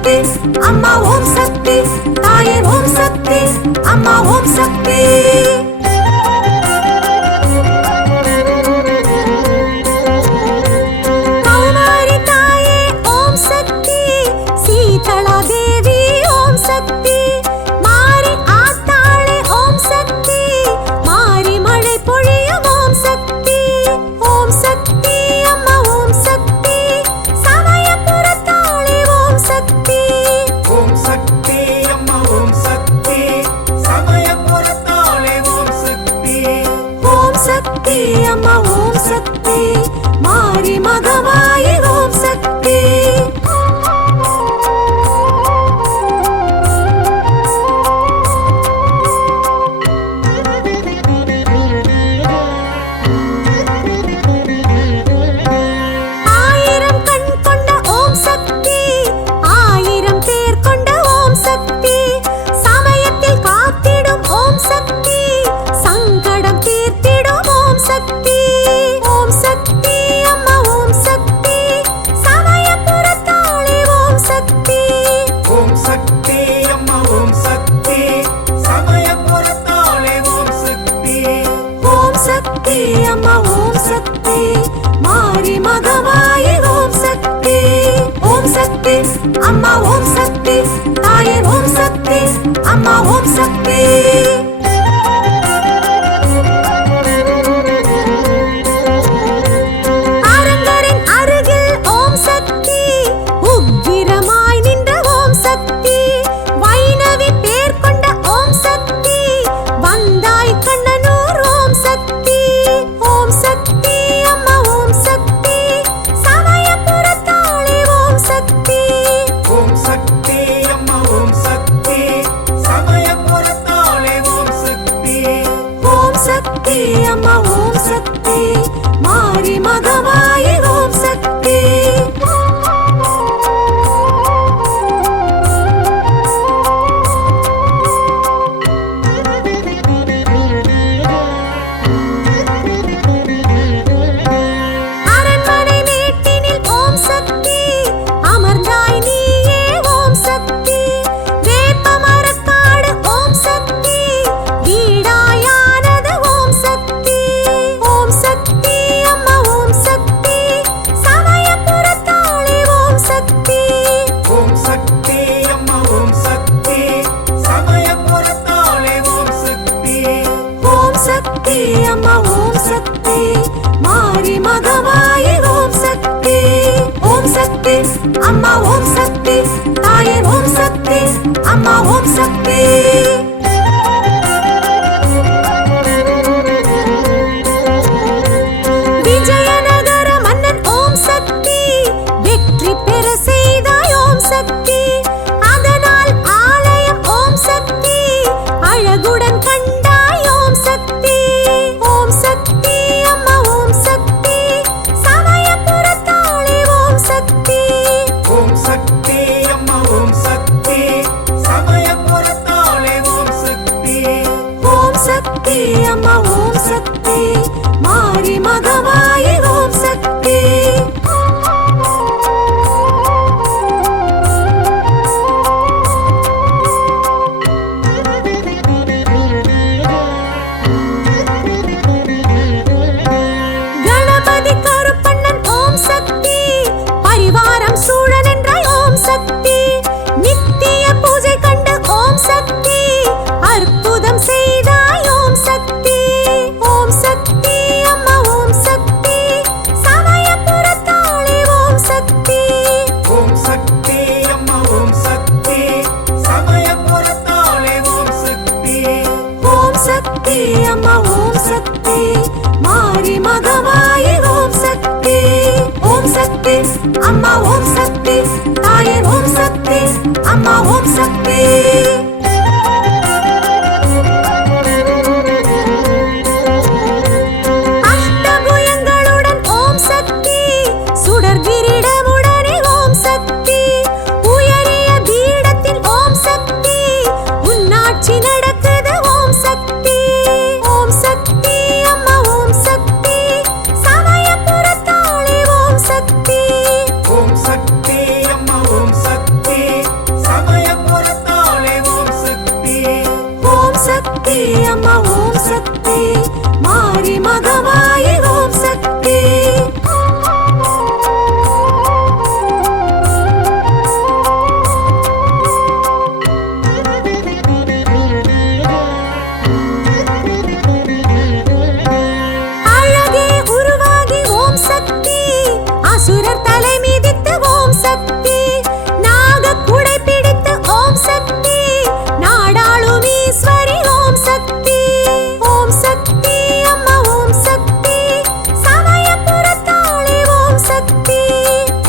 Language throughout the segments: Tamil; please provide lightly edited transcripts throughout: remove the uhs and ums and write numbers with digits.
சக்தி அம்மா ஓம் சக்தி தாயே ஓம் சக்தி அம்மா ஓம் சக்தி கௌமாரி தாயே ஓம் சக்தி சீதளா தேவி ஓம் சக்தி மாரி ஆத்தாளே ஓம் சக்தி மாரி மழை பொழியும் ஓம் சக்தி ஓம் சக்தி அம்மா ஓம் சக்தி சமயபுரத்தாளே ஓம் சக்தி ஓம் சக்தி அம்மா ஓம் சக்தி சமயபுரத்தாளே ஓம் சக்தி ஓம் சக்தி அம்மா ஓம் சக்தி மாரி மகமாயி ஓம் சக்தி ஆயிரம் கண் கொண்ட ஓம் சக்தி ஆயிரம் பேர் கொண்ட ஓம் சக்தி சமயத்தில் காத்திடும் ஓம் சக்தி சங்கடம் தீர்த்திடும் ஓம் சக்தி ஓம் சக்தி அம்மா ஓம் சக்தி சமயபுரத்தாளே ஓம் சக்தி ஓம் சக்தி அம்மா ஓம் சக்தி சமயபுரத்தாளே ஓம் சக்தி ஓம் சக்தி அம்மா ஓம் சக்தி மாரி மகமாயி ஓம் சக்தி ஓம் சக்தி அம்மா ஓம் சக்தி தாயே ஓம் சக்தி அம்மா ஓம் சக்தி அரங்கரின் அருகில் ஓம் சக்தி உக்கிரமாய் நின்ற ஓம் சக்தி வைணவி பேர் கொண்ட ஓம் சக்தி வந்தாய் கண்ணனூர் ஓம் சக்தி ஓம் சக்தி அம்மா ஓம் சக்தி சமயபுரத்தாளே ஓம் சக்தி ஓம் சக்தி அம்மா ஓம் சக்தி சமயபுரத்தாளே ஓம் சக்தி ஓம் சக்தி அம்மா ஓம் சக்தி மாரி மகமாயி ஓம் சக்தி அரண்மனை மேட்டினில் ஓம் சக்தி அமர்ந்தாய் நீயே ஓம் சக்தி வேப்பமரக்காடு ஓம் சக்தி வீடாயானது ஓம் சக்தி ஓம் சக்தி அம்மா ஓம் சக்தி சமயபுரத்தாளே ஓம் சக்தி ஓம் சக்தி அம்மா ஓம் சக்தி சமயபுரத்தாளே ஓம் சக்தி ஓம் சக்தி அம்மா ஓம் சக்தி மாரி மகமாயி ஓம் சக்தி ஓம் சக்தி அம்மா ஓம் சக்தி தாயே ஓம் சக்தி அம்மா ஓம் சக்தி விஜயநகர மன்னன் ஓம் சக்தி வெற்றி பெற செய்தாய் ஓம் சக்தி அதனால் ஆலயம் ஓம் சக்தி அழகுடன் கண்டாய் ஓம் சக்தி ஓம் சக்தி அம்மா ஓம் சக்தி சமயபுரத்தாளே ஓம் சக்தி ஓம் சக்தி அம்மா ஓம் சக்தி சமயபுரத்தாளே ஓம் சக்தி ஓம் சக்தி அம்மா ஓம் சக்தி மாரி மகமாயி ஓம் சக்தி கணபதி கருப்பண்ணன் ஓம் சக்தி பரிவாரம் சூழ நின்றாய் ஓம் சக்தி நித்திய பூஜை கண்டு ஓம் சக்தி அற்புதம் செய்தாய் ஓம் சக்தி ஓம் சக்தி அம்மா ஓம் சக்தி சமயபுரத்தாளே ஓம் சக்தி ஓம் சக்தி அம்மா ஓம் சக்தி சமயபுரத்தாளே ஓம் சக்தி ஓம் சக்தி அம்மா ஓம் சக்தி மாரி மகமாயி ஓம் சக்தி ஓம் சக்தி அம்மா ஓம் சக்தி தாயே ஓம் சக்தி அம்மா ஓம் சக்தி அஷ்டபுயங்களுடன் ஓம் சக்தி சுடர் கிரீடமுடனே ஓம் சக்தி உயரிய பீடத்தில் ஓம் சக்தி உன்னாட்சி நடக்குது ஓம் சக்தி ஓம் சக்தி அம்மா ஓம் சக்தி சமயபுரத்தாளே ஓம் சக்தி ஓம் சக்தி அம்மா ஓம் சக்தி அம்மா ஓம் சக்தி மாரி மகமாயி ஓம் சக்தி அழகே உருவாகி ஓம் சக்தி அசுரர் தலை மிதித்து ஓம் சக்தி நாக குடை பிடித்து ஓம் சக்தி நாடாளும் ஈஸ்வரி ஓம் சக்தி ஓம் சக்தி அம்மா ஓம் சக்தி சமயபுரத்தாளே ஓம் சக்தி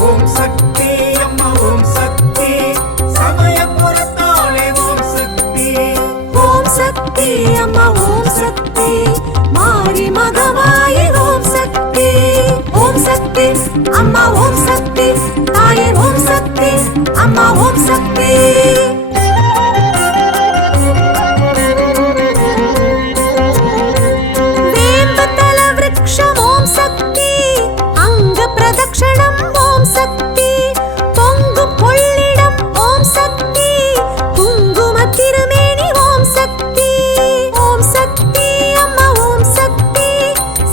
ஓம் சக்தி அம்மா ஓம் சக்தி சமயபுரத்தாளே ஓம் சக்தி ஓம் சக்தி அம்மா ஓம் சக்தி மாரி மகமாயி ஓம் சக்தி ஓம் சக்தி அம்மா ஓம் சக்தி தாயே ஓம் சக்தி அம்மா ஓம் சக்தி வேம்பதல விருக்ஷம் ஓம் சக்தி அங்க பிரதக்ஷணம் ஓம் சக்தி பொங்கு பொள்ளிடம் ஓம் சக்தி குங்கும திருமேனி ஓம் சக்தி ஓம் சக்தி அம்மா ஓம் சக்தி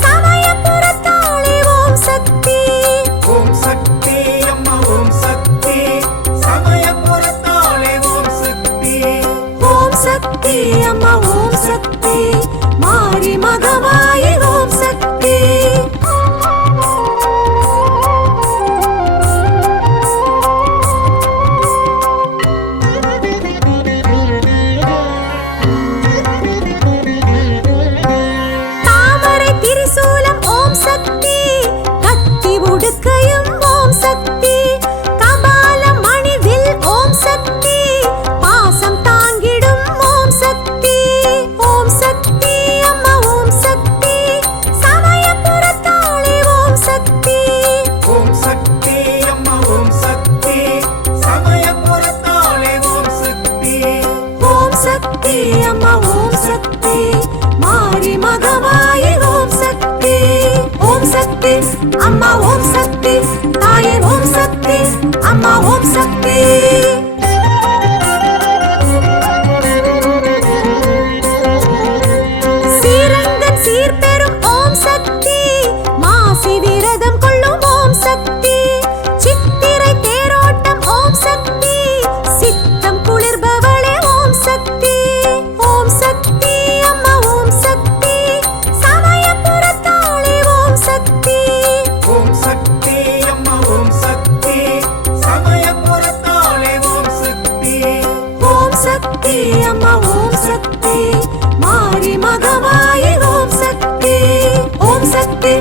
சமயபுரத்தாளே ஓம் சக்தி ஓம் சக்தி அம்மா ஓம் சக்தி சமயபுரத்தாளே ஓம் சக்தி ஓம் சக்தி அம்மா ஓம் சக்தி மாரி மகமாயி ஓம் சக்தி தாமரை திரிசூலம் ஓம் சக்தி கத்தி உடுக்கையும் ஓம் சக்தி கபால மணிவில் ஓம் சக்தி பாசம் தாங்கிடும் ஓம் சக்தி ஓம் சக்தி அம்மா ஓம் சக்தி சமயபுரத்தாளே ஓம் சக்தி ஓம் சக்தி அம்மா ஓம் சக்தி சமயபுரத்தாளே ஓம் சக்தி ஓம் சக்தி அம்மா ஓம் சக்தி மாரி மகமாயி ஓம் சக்தி ஓம் சக்தி அம்மா ஓம் சக்தி தாயே ஓம் சக்தி அம்மா ஓம் சக்தி சீரங்கன் சீர்பெறும் ஓம் சக்தி மாசி விரதம் கொள்ளும் ஓம் சக்தி சித்திரை தேரோட்டம் ஓம் சக்தி சித்தம் குளிர்பவளே ஓம் சக்தி ஓம் சக்தி அம்மா ஓம் சக்தி சமயபுரத்தாளே ஓம் சக்தி ஓம் சக்தி அம்மா ஓம் சக்தி சமயபுரத்தாளே ஓம் சக்தி ஓம் சக்தி அம்மா ஓம் சக்தி மாரி மகமாயி ஓம் சக்தி ஓம் சக்தி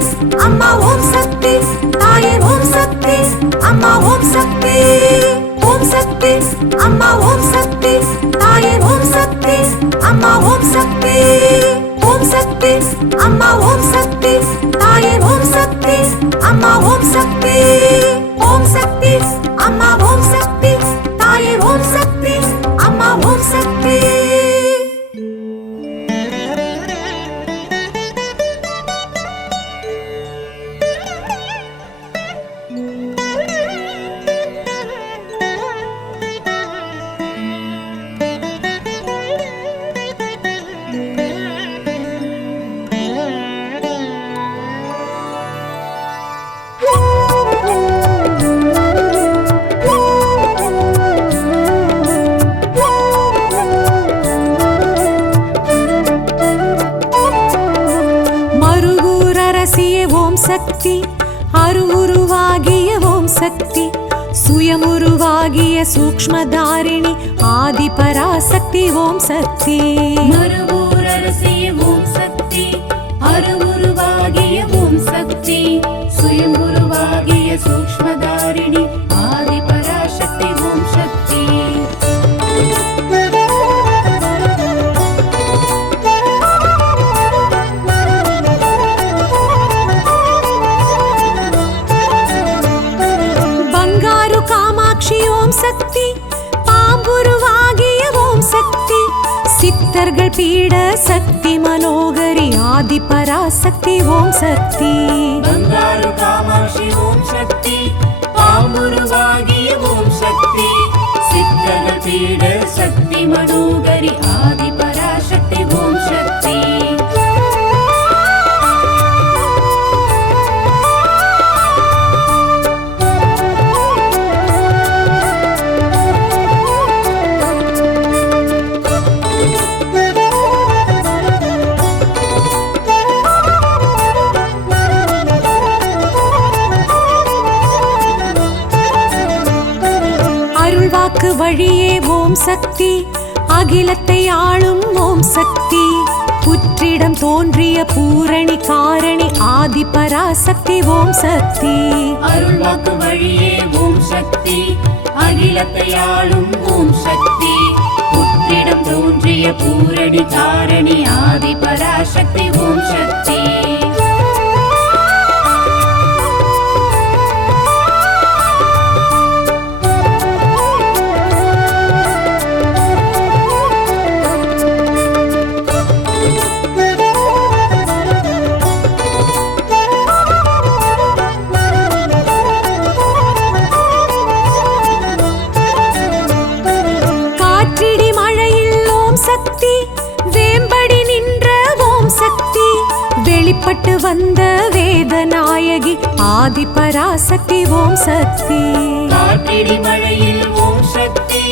அம்மா ஓம் சக்தி தாயே ஓம் சக்தி அம்மா ஓம் சக்தி ஓம் சக்தி அம்மா ஓம் சக்தி தாயே ஓம் சக்தி அம்மா ஓம் சக்தி ஓம் சக்தி அம்மா ஓம் சக்தி தாயே ஓம் சக்தி அம்மா ஓம் சக்தி ஓம் சக்தி அம்மா ஓம் சக்தி தாயே ஓம் சக்தி அம்மா ஓம் சக்தி மருகூரரசியே ஓம் சக்தி அருவுருவாகிய ஓம் சக்தி சுயமுருவாகிய சூக்ஷ்மதாரிணி ஆதி பராசக்தி ஓம் சக்தி மருவூரரசிய ஓம் சக்தி அருவுருவாகிய ஓம் சக்தி சுயமுருவாகிய சூக்ஷ்மதாரிணி ஆதி பராசக்தி ஓம் சக்தி ಬಂಗಾರು ಕಾಮಾಕ್ಷಿ ಓಂ சக்தி பாம்புருவாகிய ஓம் சக்தி சித்தர்கள் பீட சக்தி மனோகரி ஆதி பராசக்தி ஓம் சக்தி ಬಂಗಾರು ಕಾಮಾಕ್ಷಿ ಓಂ ಶಕ್ತಿ ಪಾಂಬುರುವಾಗಿಯ ಓಂ ಶಕ್ತಿ ಸಿದ್ಧಗಳ ಪೀಡ ಶಕ್ತಿ ಮನೋಗರಿ ಆದಿ ಪರಾಶಕ್ತಿ ಓಂ ಶಕ್ತಿ வழியே ஓம் சக்தி, அகிலத்தை ஆளும் ஓம் சக்தி, புற்றிடம் தோன்றிய பூரணி காரணி ஆதி பராசக்தி ஓம் சக்தி. அருள்வாக்கு வழியே ஓம் சக்தி, அகிலத்தை ஆளும் ஓம் சக்தி, புற்றிடம் தோன்றிய பூரணி காரணி ஆதி பராசக்தி ஓம் சக்தி. வெளிப்பட்டு வந்த வேதநாயகி ஆதி பராசக்தி ஓம் சக்தி. காற்றிடி மழையில் ஓம் சக்தி,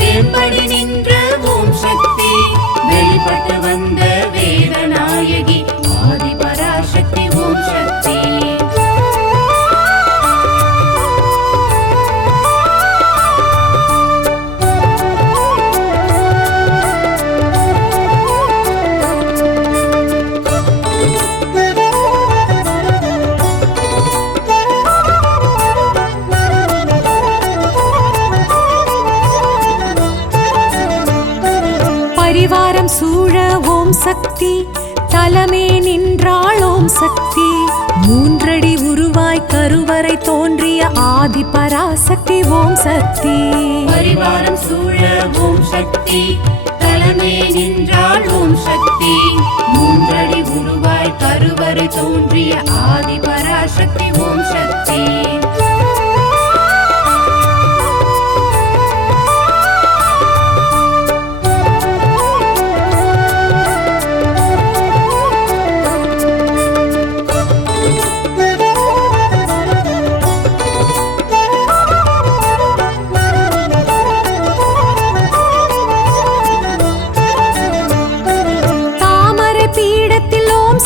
வேம்படி நின்ற ஓம் சக்தி, வெளிப்பட்டு வந்த வேதநாயகி ஆதி பராசக்தி ஓம் சக்தி. பரிவாரம் சூழ ஓம் சக்தி, தலமே நின்றாள் ஓம் சக்தி, மூன்றடி உருவாய் கருவறை தோன்றிய ஆதி பராசக்தி ஓம் சக்தி. பரிவாரம் சூழ ஓம் சக்தி, தலமே நின்றாள் ஓம் சக்தி, மூன்றடி உருவாய் கருவறை தோன்றிய ஆதி பராசக்தி ஓம் சக்தி.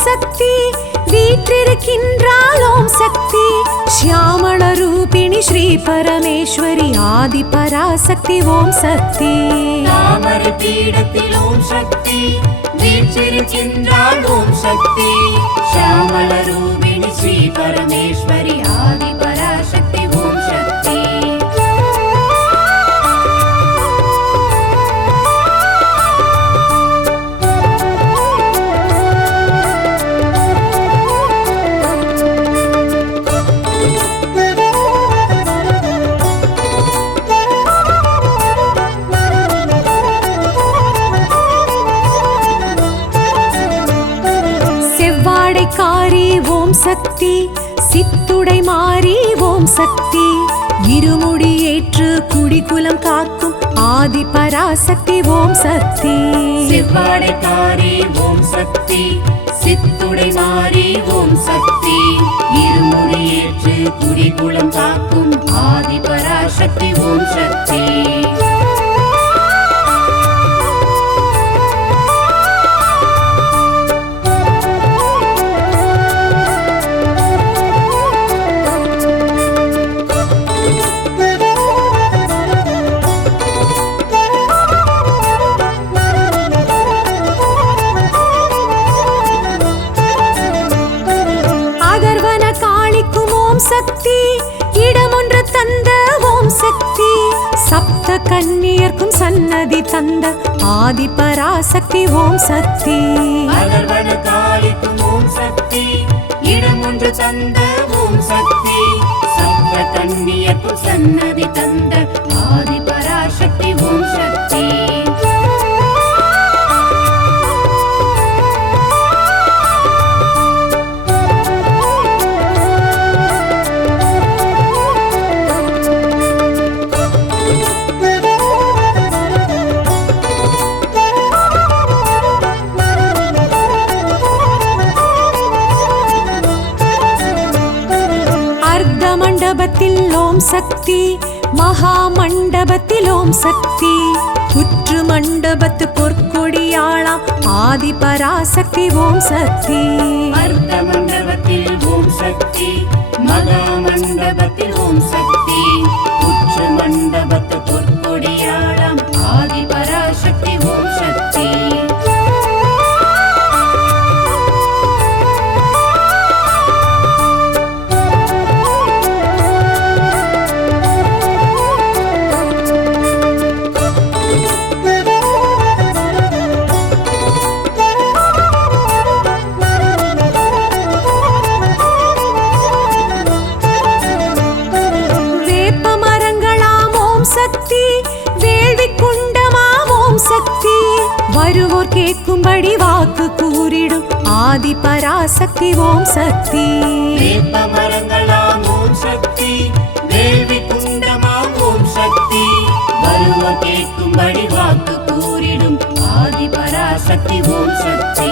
சக்தி வீற்றிருக்கின்றாள் ஓம் சக்தி, ஷியாமள ரூபிணி ஸ்ரீ பரமேஸ்வரி ஆதி பராசக்தி ஓம் சக்தி. தாமரை பீடத்தில் ஓம் சக்தி, வீற்றிருக்கின்றாள் ஓம் சக்தி, ஷியாமள ரூபிணி ஸ்ரீ பரமேஸ்வரி ஆதி பராசக்தி ஓம் சக்தி. காரி ஓம் சக்தி, சித்துடை மாறி ஓம் சக்தி, இருமுடி ஏற்று குடிகுலம் காக்கும் ஆதி பராசக்தி ஓம் சக்தி. செவ்வாடைக்காரி ஓம் சக்தி, சித்துடை மாறி ஓம் சக்தி, இருமுடி ஏற்று குடிகுலம் காக்கும் ஆதி பராசக்தி ஓம் சக்தி. சக்தி இடமொன்று தந்த ஓம் சக்தி, சப்த கன்னியர்க்கும் சன்னதி தந்த ஆதி பராசக்தி ஓம் சக்தி. அகர்வன காளிக்கும் ஓம் சக்தி, இடமொன்று தந்த ஓம் சக்தி, சப்த கன்னியர்க்கும் சன்னதி தந்த ஆதி பராசக்தி ஓம் சக்தி. மண்டபத்தில் ஓம் சக்தி, மகா மண்டபத்தில் ஓம் சக்தி, புற்று மண்டபத்து பொற்கொடியாளாம் ஆதி பராசக்தி ஓம் சக்தி. அர்த்த மண்டபத்தில் ஓம் சக்தி, மகா மண்டபத்தில் ஓம் சக்தி, புற்று மண்டபத்து பொற்கொடியாளாம் சக்தி வருவோர் கேட்கும்படி வாக்கு கூறிடும் ஆதி பராசக்தி ஓம் சக்தி வேப்ப மரங்களாம் ஓம் சக்தி வேள்வி குண்டமாம் ஓம் சக்தி வருவோர் கேட்கும்படி வாக்கு கூறிடும் ஆதி பராசக்தி ஓம் சக்தி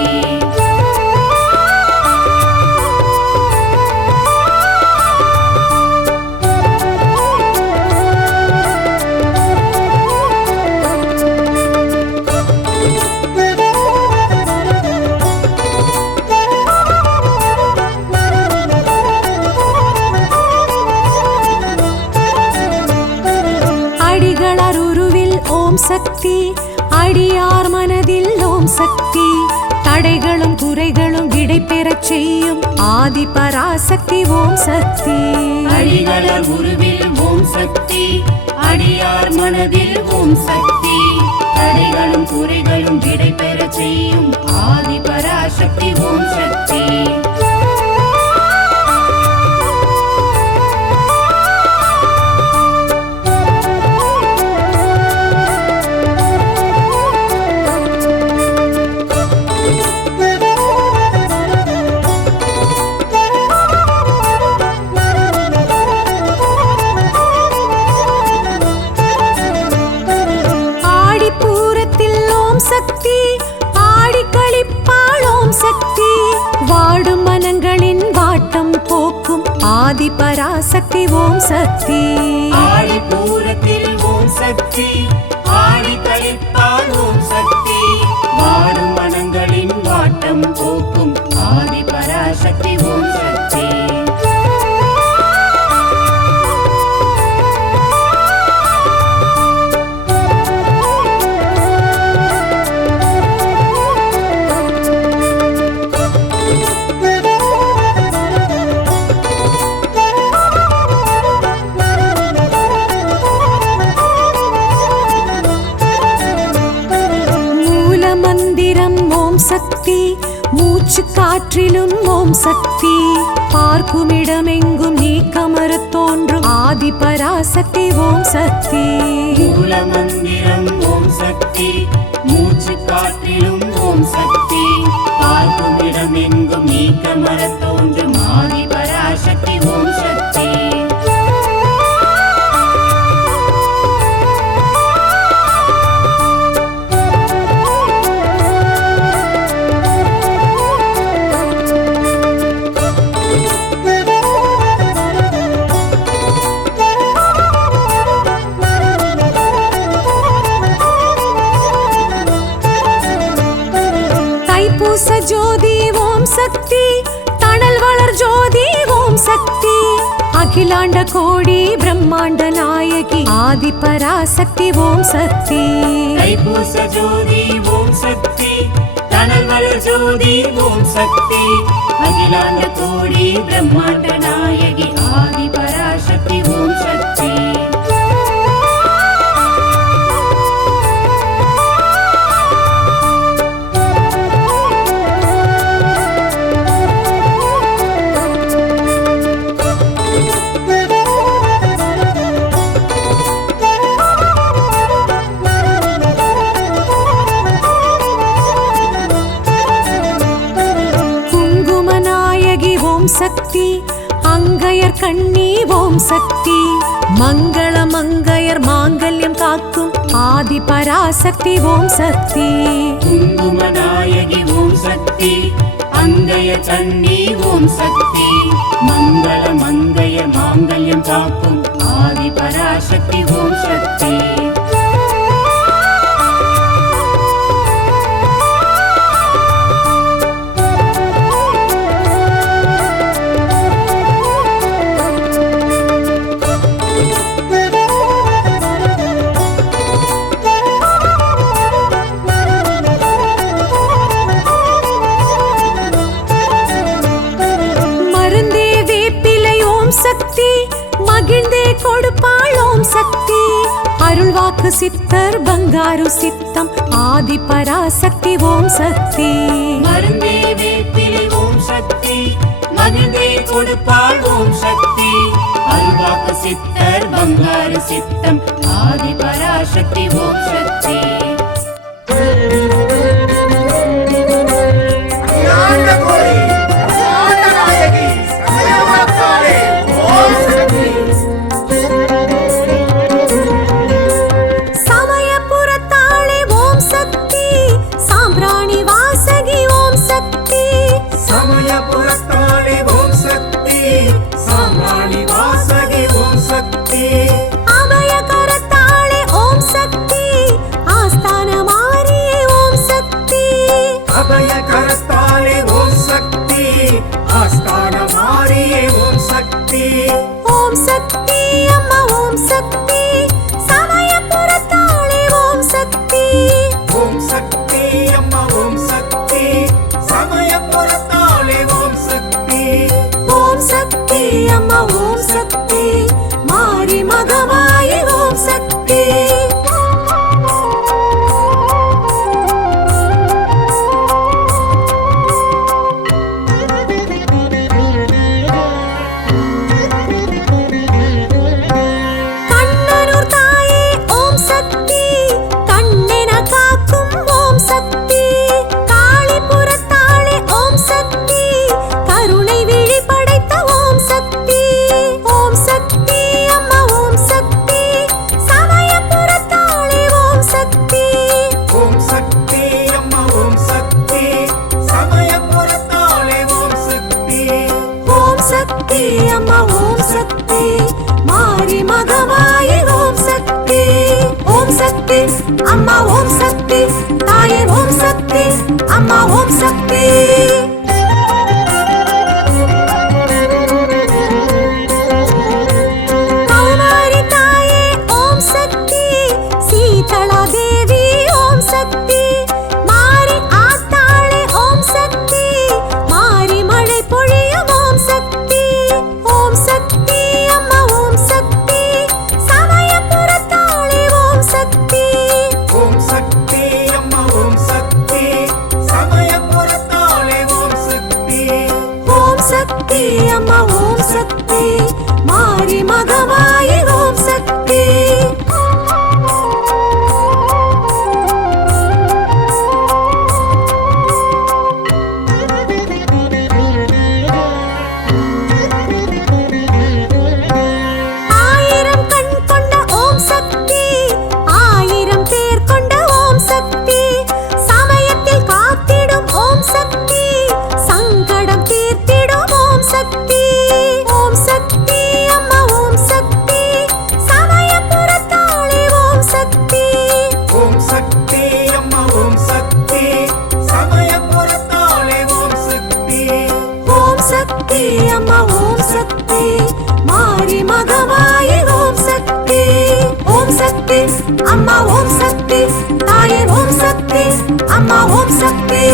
ஓம் சக்தி அடியார் மனதில் ஓம் சக்தி தடைகளும் குறைகளும் விடை பெறச் செய்யும் ஆதி பராசக்தி ஓம் சக்தி அடிகளர் உருவில் ஓம் சக்தி அடியார் மனதில் ஓம் சக்தி தடைகளும் குறைகளும் விடை பெறச் செய்யும் ஆதி பராசக்தி ஓம் சக்தி சக்தி ஆடி களிப்பாள் ஓம் சக்தி வாடும் மனங்களின் வாட்டம் போக்கும் ஆதி பராசக்தி ஓம் சக்தி ஆடி பூரத்தில் ஓம் சக்தி ஆடி களிப்பாள் ஓம் சக்தி வாடும் மனங்களின் வாட்டம் போக்கும் ஆதி பராசக்தி ஓம் சக்தி சக்தி மூச்சு காற்றிலும் ஓம் சக்தி பார்க்குமிடமெங்கும் நீக்கமறத் தோன்றும் ஆதி பராசக்தி ஓம் சக்தி மூல மந்திரம் ஓம் சக்தி மூச்சு காற்றிலும் ஓம் சக்தி பார்க்குமிடமெங்கும் நீக்கமறத் தோன்றும் ஆதி பராசக்தி ஓம் சக்தி ஜோதி ஓம் சக்தி தணல் வளர் ஜோதி ஓம் சக்தி அகிலாண்ட கோடி பிரம்மாண்ட நாயகி ஆதி பராசக்தி ஓம் சக்தி தைப்பூச ஜோதி ஓம் சக்தி தணல் வளர் ஜோதி ஓம் சக்தி அகிலாண்ட கோடி பிரம்மாண்ட நாயகி ஆதி பராசக்தி ஓம் சக்தி சக்தி அங்கையர் கண்ணி ஓம் சக்தி மங்கள மங்கையர் மாங்கல்யம் காக்கும் ஆதி பராசக்தி ஓம் சக்தி குங்குமநாயகி ஓம் சக்தி அங்கைய கண்ணி ஓம் சக்தி மங்கள மங்கையர் மாங்கல்யம் காக்கும் ஆதி பராசக்தி ஓம் சக்தி சக்தி மகிழ்ந்தே கொடுப்பாள் ஓம் சக்தி அருள்வாக்கு சித்தர் பங்காரு சித்தம் ஆதி பராசக்தி ஓம் சக்தி மருந்தே வேப்பிலை ஓம் சக்தி மகிழ்ந்தே கொடுப்பாள் ஓம் சக்தி அருள்வாக்கு சித்தர் பங்காரு சித்தம் ஆதி பராசக்தி ஓம் சக்தி அபய கரத்தாலே ஓம் சக்தி ஆஸ்தான மாரியே ஓம் சக்தி ஓம் சக்தி அம்மா ஓம் சக்தி சமயபுரத்தாளே ஓம் சக்தி ஓம் சக்தி அம்மா ஓம் சக்தி சமயபுரத்தாலே ஓம் சக்தி ஓம் சக்தி அம்மா ஓம் சக்தி மாரி மகமாயி ஓம் சக்தி கண்ணனூர் தாயே ஓம் சக்தி கண்ணென காக்கும் ஓம் சக்தி காளிபுரத்தாளே ஓம் சக்தி கருணை விழி படைத்த ஓம் சக்தி ஓம் சக்தி அம்மா ஓம் சக்தி சமயபுரத்தாளே ஓம் சக்தி ஓம் சக்தி அம்மா ஓம் சக்தி சமயபுரத்தாலே ஓம் சக்தி ஓம் சக்தி அம்மா ஓம் சக்தி மாரி மகமாயி ஓம் சக்தி ஓம் சக்தி அம்மா ஓம் சக்தி தாயே ஓம் சக்தி அம்மா ஓம் சக்தி கௌமாரி தாயே ஓம் சக்தி சீதளா தேவி ஓம் சக்தி மாரி ஆத்தாளே ஓம் சக்தி மாரி மழை பொழியும் ஓம் சக்தி ஓம் சக்தி அம்மா ஓம் சக்தி சமயபுரத்தாளே ஓம் சக்தி ஓம் சக்தி அம்மா ஓம் சக்தி சமயபுரத்தாலே ஓம் சக்தி ஓம் சக்தி அம்மா ஓம் சக்தி மாரி மகமாயி ஓம் சக்தி ஆயிரம் கண் கொண்ட ஓம் சக்தி ஆயிரம் பேர் கொண்ட ஓம் சக்தி சமயத்தில் காத்திடும் ஓம் சக்தி சங்கடம் தீர்த்திடும் ஓம் சக்தி ஓம் சக்தி அம்மா ஓம் சக்தி சமயபுரத்தாளே ஓம் சக்தி ஓம் சக்தி அம்மா ஓம் சக்தி சமயபுரத்தாலே ஓம் சக்தி ஓம் சக்தி அம்மா ஓம் சக்தி மாரி மகமாயி ஓம் சக்தி ஓம் சக்தி அம்மா ஓம் சக்தி தாயே ஓம் சக்தி அம்மா ஓம் சக்தி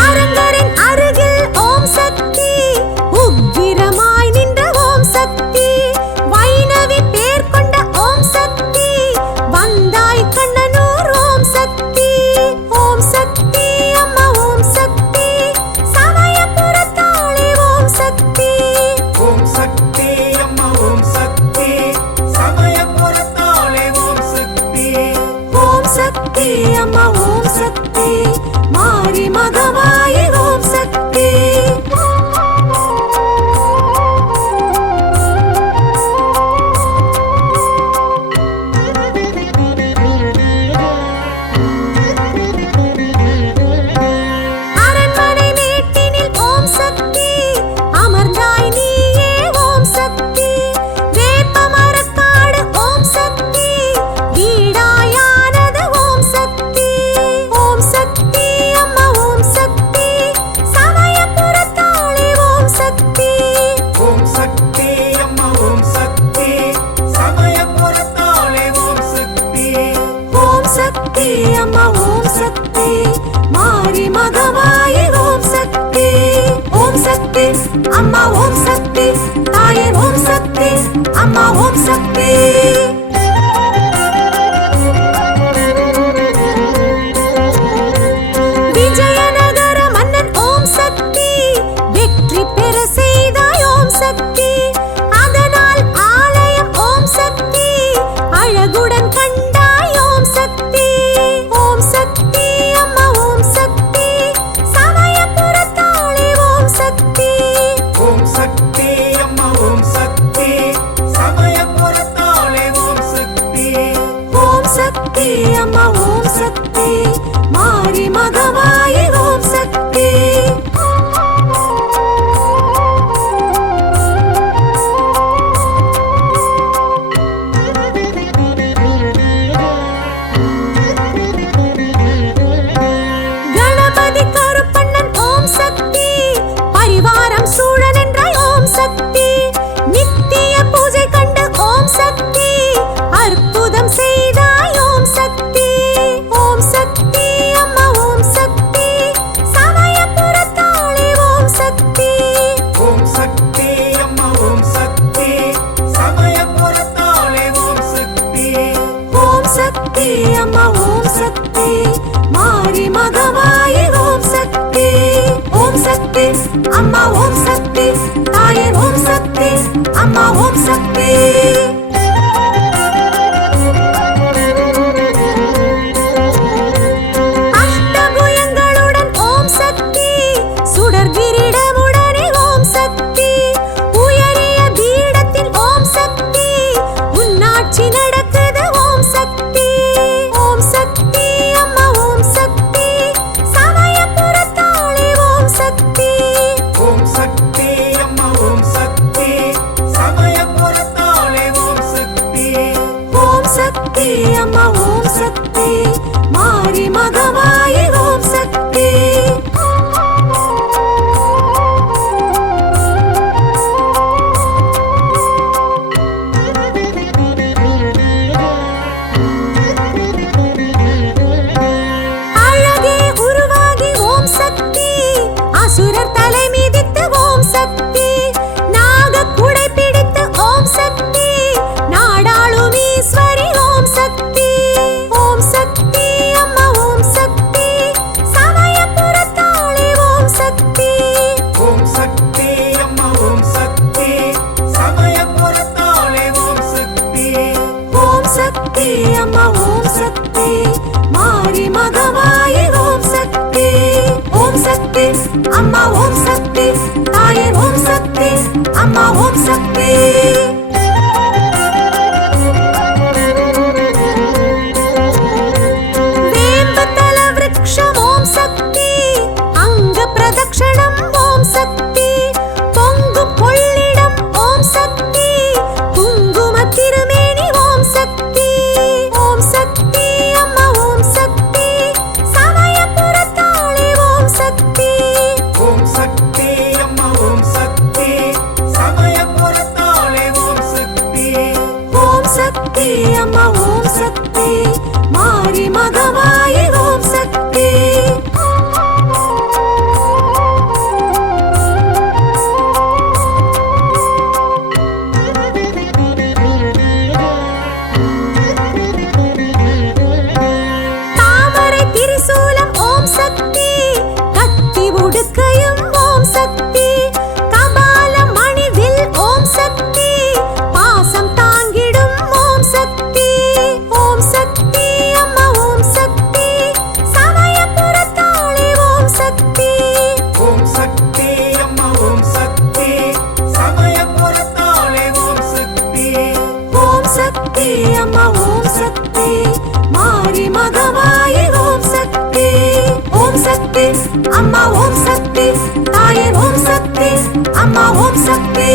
அரங்கரின் அருகில் ஓம் சக்தி உக்கிரமாய் நின்ற ஓம் சக்தி வைணவி பேர் கொண்ட ஓம் சக்தி வந்தாய் கண்ணனூர் ஓம் சக்தி ஓம் சக்தி அம்மா ஓம் சக்தி சமயபுரத்தாளே ஓம் சக்தி ஓம் சக்தி அம்மா ஓம் சக்தி சமயபுரத்தாலே ஓம் சக்தி ஓம் சக்தி அம்மா ஓம் சக்தி மாரி மகமாயி ஓம் சக்தி அரண்மனை மேட்டினில் ஓம் சக்தி அமர்ந்தாய் நீயே ஓம் சக்தி வேப்பமரக்காடு ஓம் சக்தி வீடாயானது ஓம் சக்தி ஓம் சக்தி அம்மா ஓம் சக்தி சமயபுரத்தாளே ஓம் சக்தி ஓம் சக்தி அம்மா ஓம் சக்தி சமயபுரத்தாலே ஓம் சக்தி ஓம் சக்தி அம்மா ஓம் சக்தி மாரி மகமாயி ஓம் சக்தி ஓம் சக்தி அம்மா ஓம் சக்தி தாயே ஓம் சக்தி அம்மா ஓம் சக்தி விஜயநகர மன்னன் ஓம் சக்தி வெற்றி பெற செய்தாய் ஓம் சக்தி அதனால் ஆலயம் ஓம் சக்தி அழகுடன் கண்டாய் ஓம் சக்தி ஓம் சக்தி அம்மா ஓம் சக்தி சமயபுரத்தாளே ஓம் சக்தி ஓம் சக்தி சக்தி அம்மா ஓம் சக்தி தாயே ஓம் சக்தி அம்மா ஓம் சக்தி அஷ்டபுயங்களுடன் ஓம் சக்தி சுடர் கிரீடமுடனே ஓம் சக்தி உயரிய பீடத்தில் ஓம் சக்தி உன்னாட்சி நடக்குது ஓம் சக்தி ஓம் சக்தி அம்மா ஓம் சக்தி சமயபுரத்தாளே ஓம் சக்தி ஓம் சக்தி அம்மா ஓம் சக்தி சமயபுரத்தாளே ஓம் சக்தி ஓம் சக்தி அம்மா ஓம் சக்தி மாரி மகமாயி ஓம் சக்தி அழகே உருவாகி ஓம் சக்தி அசுரர் தலை மிதித்து ஓம் சக்தி நாக குடை பிடித்து ஓம் சக்தி நாடாளும் ஈஸ்வரி ஓம் சக்தி ஓம் சக்தி அம்மா ஓம் சக்தி சமயபுரத்தாளே ஓம் சக்தி ஓம் சக்தி அம்மா ஓம் சக்தி சமயபுரத்தாளே ஓம் சக்தி ஓம் சக்தி அம்மா ஓம் சக்தி மாரி மகமாயி ஓம் சக்தி ஓம் சக்தி அம்மா ஓம் சக்தி தாயே ஓம் சக்தி அம்மா ஓம் சக்தி வேம்பதல விருக்ஷம் ஓம் சக்தி அங்க பிரதக்ஷணம் ஓம் சக்தி பொங்கும் கொள்ளிடம் ஓம் சக்தி குங்கும திருமேனி ஓம் சக்தி ஓம் சக்தி அம்மா ஓம் சக்தி சமயபுரத்தாளே ஓம் சக்தி ஓம் சக்தி அம்மா ஓம் சக்தி சமயபுரத்தாளே ஓம் சக்தி ஓம் சக்தி அம்மா ஓம் சக்தி மாரி மகமாயி ஓம் சக்தி தாமரை திரிசூலம் ஓம் சக்தி கத்தி உடுக்கையும் ஓம் சக்தி கபால மணிவில் ஓம் சக்தி பாசம் தாங்கிடும் ஓம் சக்தி ஓம் சக்தி அம்மா ஓம் சக்தி சமயபுரத்தாளே ஓம் சக்தி ஓம் சக்தி அம்மா ஓம் சக்தி சமயபுரத்தாளே ஓம் சக்தி ஓம் சக்தி அம்மா ஓம் சக்தி மாரி மகமாயி ஓம் சக்தி ஓம் சக்தி அம்மா ஓம் சக்தி தாயே ஓம் சக்தி அம்மா ஓம் சக்தி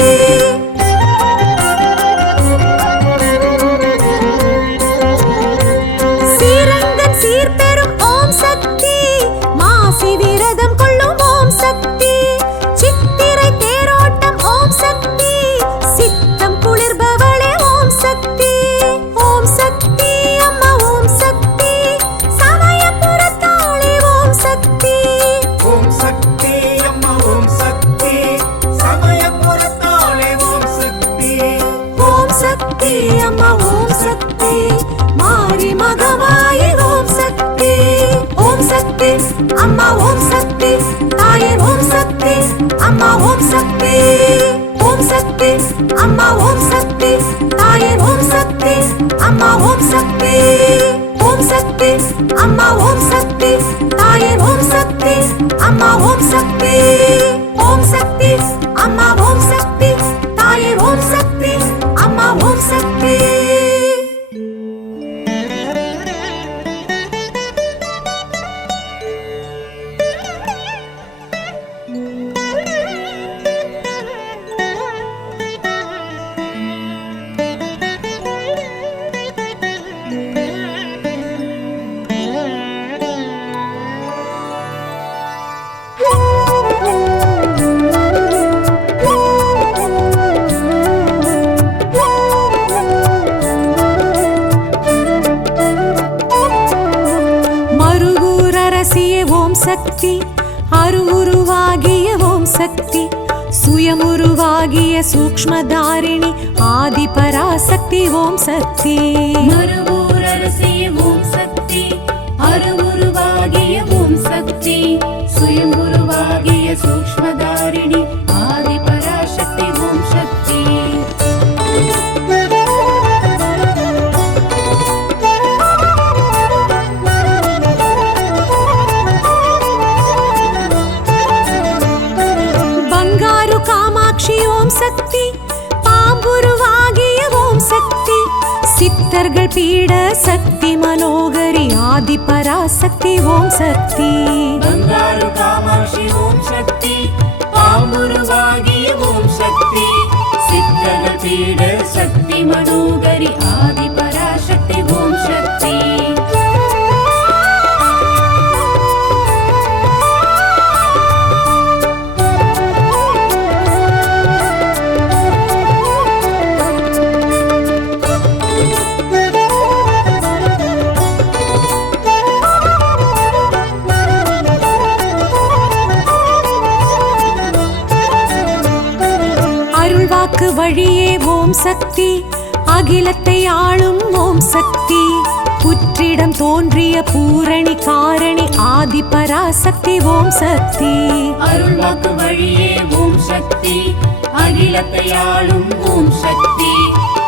சீரங்கன் சீர்பெறும் ஓம் சக்தி மாசி விரதம் கொள்ளும் ஓம் சக்தி சித்திரை தேரோட்டம் ஓம் சக்தி சித்தம் குளிர்பவளே ஓம் சக்தி ஓம் சக்தி அம்மா ஓம் சக்தி சமயபுரத்தாளே ஓம் சக்தி ஓம் சக்தி அம்மா ஓம் சக்தி சமயபுரத்தாளே ஓம் சக்தி ஓம் சக்தி அம்மா ஓம் சக்தி மாரி மகமாயி ஓம் சக்தி ஓம் சக்தி அம்மா ஓம் சக்தி தாயே ஓம் சக்தி அம்மா ஓம் சக்தி ஓம் சக்தி அம்மா ஓம் சக்தி தாயே ஓம் சக்தி அம்மா ஓம் சக்தி ஓம் சக்தி அம்மா ஓம் சக்தி தாயே ஓம் சக்தி அம்மா ஓம் சக்தி ஓம் சக்தி அம்மா ஓம் சக்தி தாயே ஓம் சக்தி அம்மா ஓம் சக்தி சக்தி அருவுருவாகிய ஓம் சக்தி சுயமுருவாகிய சூக்ஷ்மதாரிணி ஆதி பராசக்தி ஓம் சக்தி மறுவூரரசிய ஓம் சக்தி அருவுருவாகிய ஓம் சக்தி சுயம்புருவாகிய सूक्ष्मधारिणि आदिपराशक्ति ॐ शक्ति ಬಂಗಾರು ಕಾಮಾಕ್ಷಿ ಓಂ ಶಕ್ತಿ பாம்புருவாகிய ஓம் சக்தி சித்தர்கள் பீட சக்தி மனோகரி ஆதி பராசக்தி ஓம் சக்தி ಬಂಗಾರು ಕಾಮಾಕ್ಷಿ ಓಂ ಶಕ್ತಿ ಪಾಂಬುರುವಾಗಿಯ ಓಂ ಶಕ್ತಿ ಸಿದ್ಧಗಳ ಪೀಡ ಶಕ್ತಿ ಮನೋಗರಿ ಆದಿ ಪರಾಶಕ್ತಿ ಓಂ ಶಕ್ತಿ அருள்வாக்கு வழியே ஓம் சக்தி அகிலத்தை ஆளும் ஓம் சக்தி புற்றிடம் தோன்றிய பூரணி காரணி ஆதி பராசக்தி ஓம் சக்தி அருள்வாக்கு வழியே ஓம் சக்தி அகிலத்தை ஆளும் ஓம் சக்தி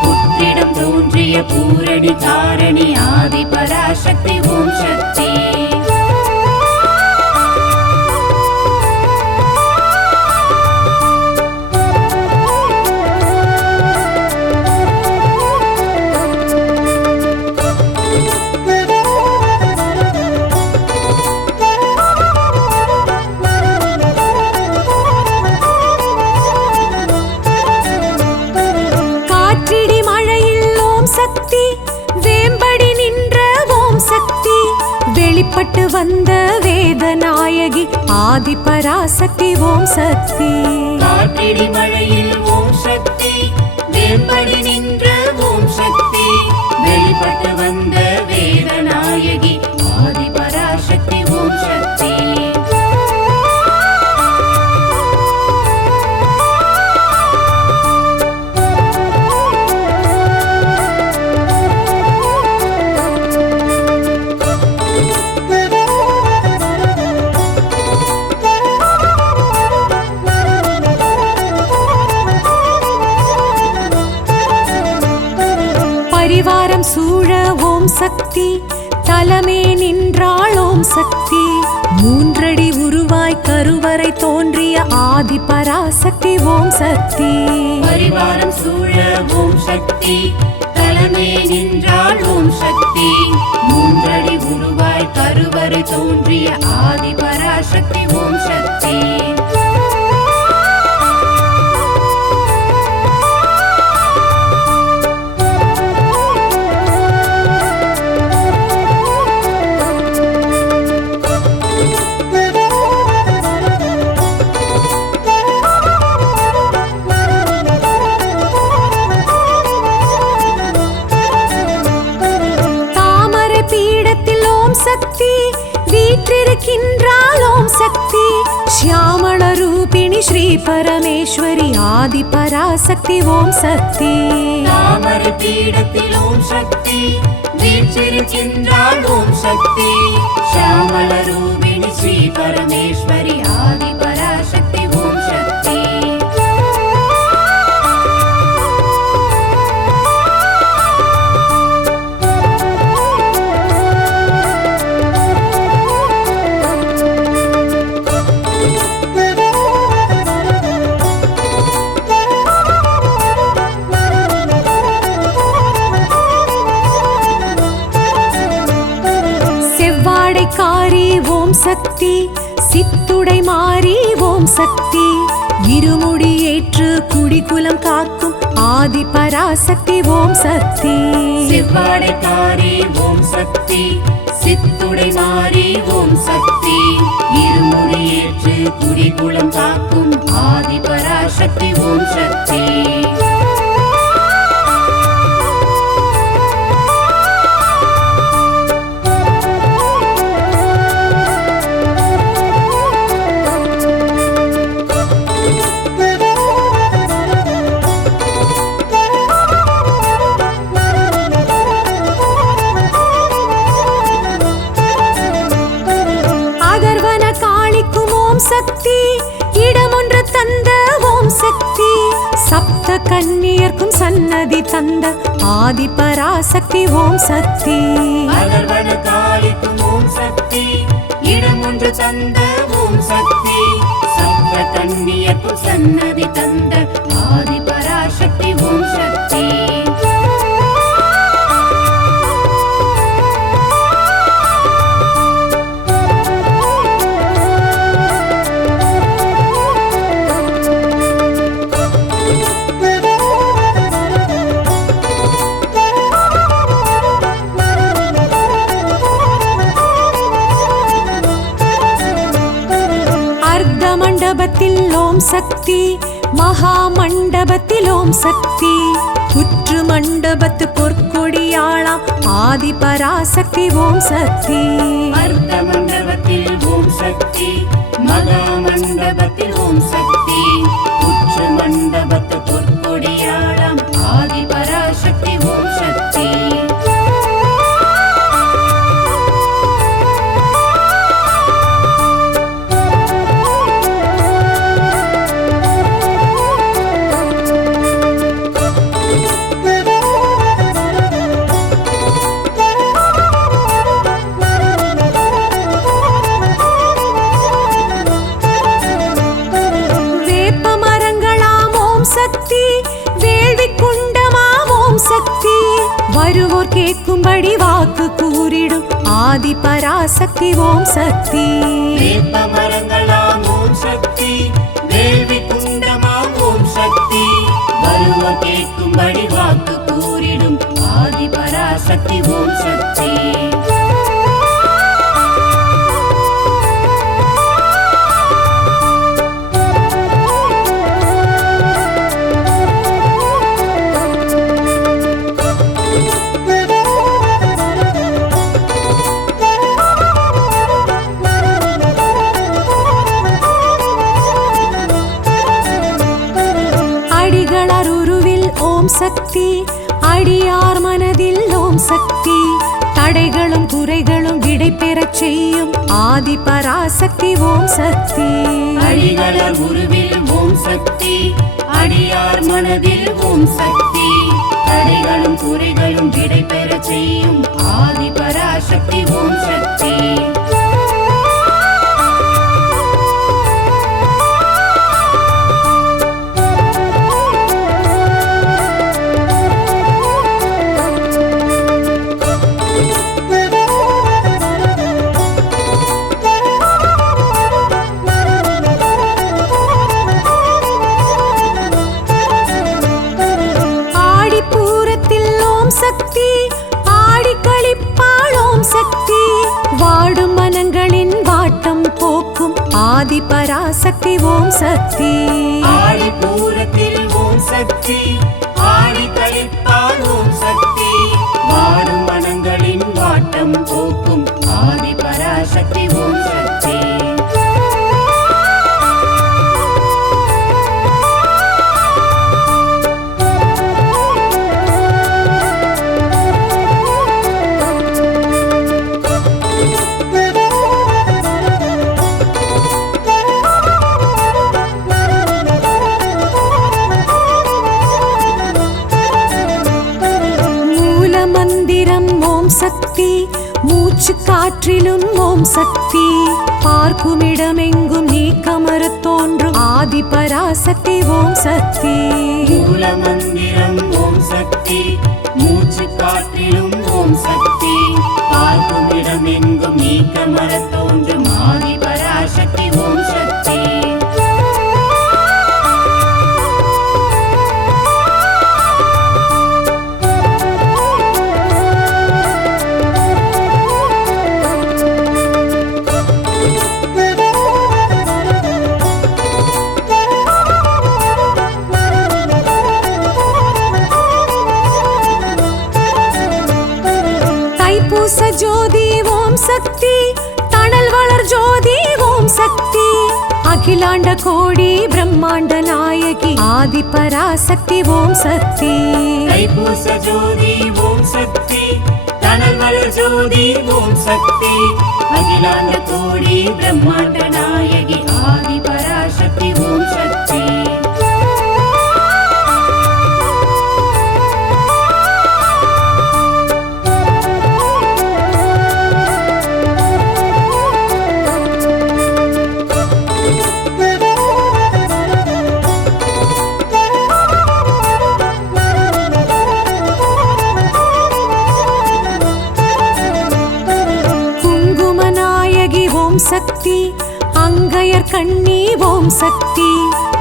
புற்றிடம் தோன்றிய பூரணி காரணி ஆதி பராசக்தி ஓம் சக்தி காற்றிடி மழையில் ஓம் சக்தி வேம்படி நின்ற ஓம் சக்தி வெளிப்பட்டு வந்த வேதநாயகி ஆதி பராசக்தி ஓம் சக்தி காற்றிடி மழையில் ஓம் சக்தி வேம்படி நின்ற ஓம் சக்தி வெளிப்பட்டு வந்த வேதநாயகி ஆதி பராசக்தி ஓம் சக்தி பரிவாரம் சூழ ஓம் சக்தி தலமே நின்றாள் ஓம் சக்தி மூன்றடி உருவாய் கருவறை தோன்றிய ஆதி பராசக்தி ஓம் சக்தி பரிவாரம் சூழ ஓம் சக்தி தலைமே நின்றாள் ஓம் சக்தி மூன்றடி உருவாய் கருவறை தோன்றிய ஆதி பராசக்தி ஓம் சக்தி தாமரை பீடத்தில் ஓம் சக்தி வீற்றிருக்கின்றாள் ஓம் சக்தி ஷியாமள ரூபிணி ஸ்ரீ பரமேஸ்வரி ஆதி பராசக்தி ஓம் சக்தி தாமரை பீடத்தில் ஓம் சக்தி வீற்றிருக்கின்றாள் ஓம் சக்தி ஷியாமள ரூபிணி ஸ்ரீ பரமேஸ்வரி ஆதி பராசக்தி ஓம் சக்தி செவ்வாடைக்காரி ஓம் சக்தி சித்துடை மாறி ஓம் சக்தி இருமுடி ஏற்று குடிகுலம் காக்கும் ஆதி பராசக்தி ஓம் சக்தி செவ்வாடைக்காரி ஓம் சக்தி சித்துடை மாறி ஓம் சக்தி இருமுடியேற்று குடிகுலம் காக்கும் ஆதி பராசக்தி ஓம் சக்தி அதர்வன காளிக்கும் ஓம் சக்தி கன்னியர்க்கும் சன்னதி தந்த ஆதி பராசக்தி ஓம் சக்தி. அகர்வன காளிக்கும் ஓம் சக்தி, இடம் ஒன்று தந்த ஓம் சக்தி. சப்த கன்னியர்க்கும் சன்னதி தந்த ஆதி பராசக்தி ஓம் சக்தி. மண்டபத்தில் ஓம் சக்தி, மகா மண்டபத்தில் ஓம் சக்தி. புற்று மண்டபத்து பொற்கொடியாளாம் ஆதி பராசக்தி ஓம் சக்தி. அர்த்த மண்டபத்தில் ஓம் சக்தி, மகா மண்டபத்தில் ஓம் சக்தி. புற்று மண்டபத்து பொற்கொடியாளாம் ஆதி பராசக்தி ஓம் சக்தி. வருவோர் கேட்கும்படி வாக்கு கூறிடும் ஆதி பராசக்தி ஓம் சக்தி. வேப்ப மரங்களாம் ஓம் சக்தி, வேள்வி குண்டமாம் ஓம் சக்தி. வருவோர் கேட்கும்படி வாக்கு கூறிடும் ஆதி பராசக்தி ஓம் சக்தி. சக்தி, அடியார் மனதில் ஓம் சக்தி. தடைகளும் குறைகளும் விடை பெறச் செய்யும் ஆதி பராசக்தி ஓம் சக்தி. அடிகளர் உருவில் ஓம் சக்தி, அடியார் மனதில் ஓம் சக்தி. தடைகளும் குறைகளும் விடை பெறச் செய்யும் ஆதி பராசக்தி ஓம் சக்தி. வாடும் மனங்களின் வாட்டம் போக்கும் ஆதி பராசக்தி ஓம் சக்தி. ஆடிப்பூரத்தில் ஓம் சக்தி, ஆடி கழிப்பால் ஓம் சக்தி. வாடும் மனங்களின் வாட்டம் போக்கும் ஆதி பராசக்தி ஓம் சக்தி. சக்தி, மூச்சு காற்றிலும் ஓம் சக்தி. பார்க்குமிடமெங்கும் நீக்கமறு தோன்றும் ஆதி பராசக்தி ஓம் சக்தி. மூல மந்திரம் ஓம் சக்தி, மூச்சு காற்றிலும் ஓம் சக்தி. பார்க்குமிடமெங்கும் நீக்கமறு தோன்றும் ஆதி பராசக்தி ஓம் சக்தி. ஜோதி ஓம் சக்தி, தணல் வளர் ஜோதி ஓம் சக்தி. அகிலாண்ட கோடி பிரம்மாண்ட நாயகி ஆதி பராசக்தி ஓம் சக்தி. தைப்பூச ஜோதி ஓம் சக்தி, தணல் வளர் ஜோதி ஓம் சக்தி. அகிலாண்ட கோடி பிரம்மாண்ட நாயகி ஆதி பராசக்தி ஓம் சக்தி. கண்ணி ஓம் சக்தி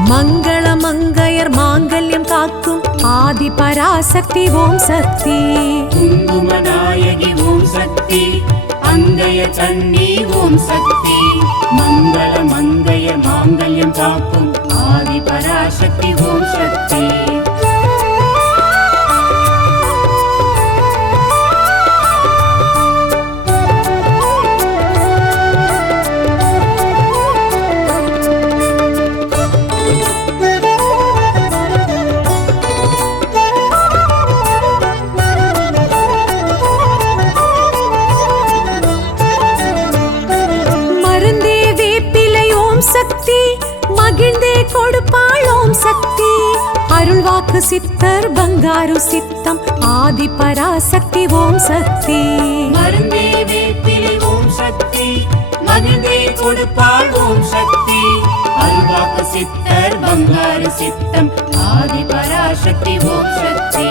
மங்கள மங்கையர் மாங்கல்யம் காக்கும் ஆதி பராசக்தி ஓம் சக்தி குங்குமநாயகி ஓம் சக்தி அங்கய கண்ணி ஓம் சக்தி மங்கள மங்கையர் மாங்கல்யம் காக்கும் ஆதி பராசக்தி ஓம் சக்தி சக்தி மகிழ்ந்தே கொடுப்பாள் ஓம் சக்தி அருள்வாக்கு சித்தர் பங்காரு சித்தம் ஆதி பராசக்தி ஓம் சக்தி மருந்தே வேப்பிலை ஓம் சக்தி மகிழ்ந்தே கொடுப்பாள் ஓம் சக்தி அருள்வாக்கு சித்தர் பங்காரு சித்தம் ஆதி பராசக்தி ஓம் சக்தி